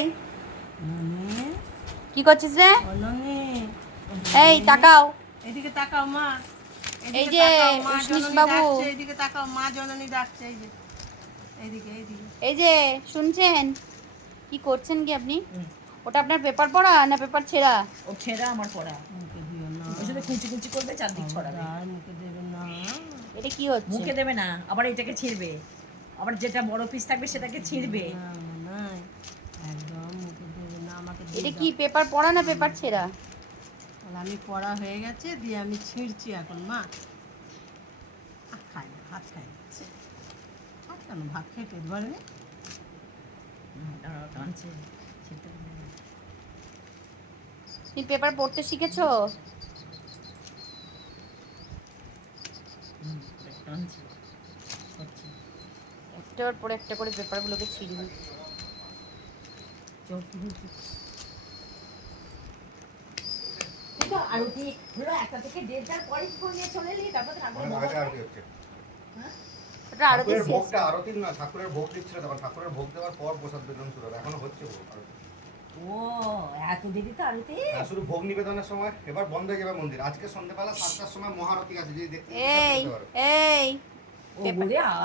এই কি করছিস রে? এই তাকাও, এদিকে তাকাও মা। এই যে উষ্ণিস বাবু, এইদিকে তাকাও, মা জননী ডাকছে। এই যে এইদিকে এইদিকে। এই যে শুনছেন? কি করছেন কি আপনি? ওটা আপনার পেপার পড়া না পেপার ছেঁড়া? ও ছেঁড়া আমার পড়া। মুখে দিও না, ওর সাথে কুচি কুচি করবে, চারদিক ছড়াবে। আর মুখে দেবে না। এটা কি হচ্ছে? মুখে দেবে না, আবার এটাকে ছিঁড়বে, আবার যেটা বড় পিস থাকবে সেটাকে ছিঁড়বে। না, একদম মুখে দেবে না। আমাকে দিয়ে এটা দাও। কি পেপার পড়া না পেপার ছেঁড়া? আর আমি পড়া হয়ে গেছে, দিয়ে আমি ছিঁড়ছি এখন মা। খাই না, ভাত খাই না। ভাত কেন? ভাত খেয়ে পেট ভরবে। দাঁড়াও, টানছে, ছিঁড়তে হবে না। তুমি পেপার পড়তে শিখেছো? টানছে, হচ্ছে। একটার পর একটা করে পেপারগুলোকে ছিঁড়বি। চোখ বুঝি। তুই তো আরতি হলো 1টা থেকে 1:30টার পরে কি করে নিয়ে চলে এলি? তারপর তো আগুন অনেক আগে আরতি হচ্ছে। হ্যাঁ? ওটা আরতি ঠাকুরের শেষ। ভোগটা আরতির না, ঠাকুরের ভোগ দিচ্ছিল তখন। ঠাকুরের ভোগ দেওয়ার পর প্রসাদ বিতরণ শুরু হবে। এখনো হচ্ছে ভোগ আরতি। ও এত দেরি তো আরতি? হ্যাঁ, শুধু ভোগ নিবেদনের সময়। এবার বন্ধ হয়ে যাবে মন্দির। আজকে সন্ধ্যাবেলা 7টার সময় মহারতি আছে, যদি দেখতে এই যেতে পারো। এই ও বলে